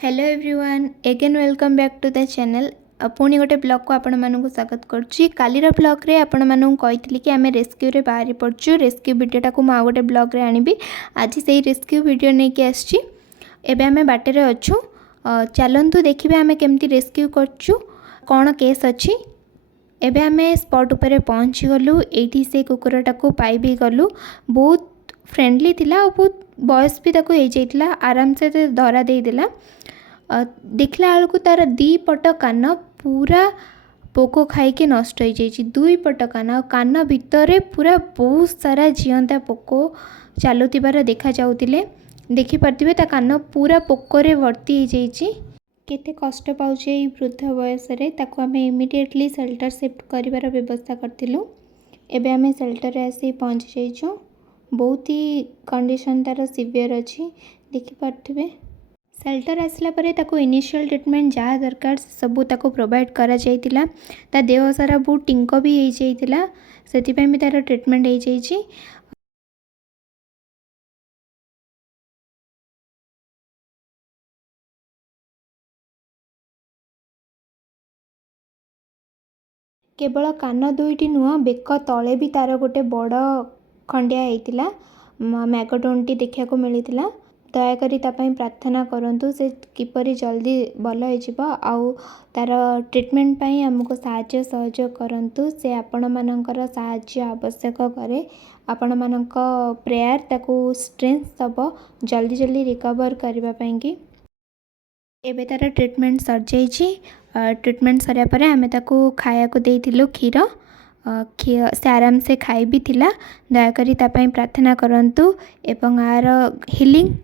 Hello everyone again welcome back to the channel. पुणी गोटे blog को आपण मानक स्वागत करुच्ची। कालीर ब्लॉग रे आपण मानक कही कि आम रेस्क्यू रे बाहरी पड़चु। रेस्क्यू वीडियोटा को मुझे गोटे ब्लॉग रे आनिबी। आज से रेस्क्यू वीडियो नहीं कि आसची। एबे आमे बाटेरे अच्छु। चलंतु देखिबे आमे केमती रेस्क्यू करचु, कौन केस अच्छी। एबे आमे स्पॉट उपरे पहुँची गलु। एठी से कुकुरटा को पाई भी गलु। बहुत फ्रेंडली थिला और बहुत बयस भी ताको हो जाइतिला। आराम से धरा दे देला। देखला बेलू तार दी पट कान पूरा पोको खाई नष्ट हो जाइए। दुई पट कान कान भितर पूरा बहुत सारा जीवंता पोको चलुथिबार देखा जाउतिले। देखि पारथिबे ता कान पूरा पोकोरे भर्ती हो जाइए। केते कष्ट पाउछे एई वृद्ध बयस रे। ताको आमे इमिडिएटली शेल्टर शिफ्ट करिवार व्यवस्था करथिलु। एबे आमे शेल्टर रे आसी पहुंच जाइछु। बहुत ही कंडीशन तार सिवियर अच्छी। देखि पारथिबे शेल्टर आसला परे ताको इनिशियल ट्रीटमेंट जहाँ दरकार सबू ताको प्रोवाइड करा जाइतिला। ता देह सारा बहुत टिंक भी हो जाइतिला। सेतिपय भी तार ट्रीटमेंट हो जाइछि। केवल कान दुईटी नुह बेक तले भी तार गोटे बड़ खंडिया होइतिला। मैगोडोनटी देखा को मिलता। दयाकोरी तापाई प्रार्थना करंतु से किपरि जल्दी भल हो आउ तार ट्रीटमेंट पाई हमको साहाय्य सहयोग करंतु। से आपण मानकर साहाय्य आवश्यक करे। आपण मानक प्रेयर ताको स्ट्रेंथ सब जल्दी जल्दी रिकवर करबा पाई की। एबे तार ट्रीटमेंट सर जाइछि। ट्रीटमेंट सरिया परे आमे ताको खाया को देइथिलु खीर। से आराम से खाई भी थिला। दयाकोरी तापाई प्रार्थना करंतु एवं आर हिलिंग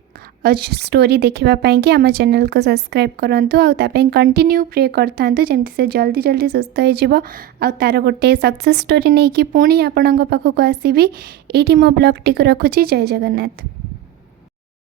स्टोरी देखिबा पाई कि आम चैनल को सब्सक्राइब करंतु और तापाई कंटिन्यू प्रे करथांतु जेमति से जल्दी जल्दी सुस्थ हो जिवो आ तार गोटे सक्सेस स्टोरी नहीं कि पुणी आपणक पाखक आसीबी। एठी मो ब्लॉग टी को रखुची। जय जगन्नाथ।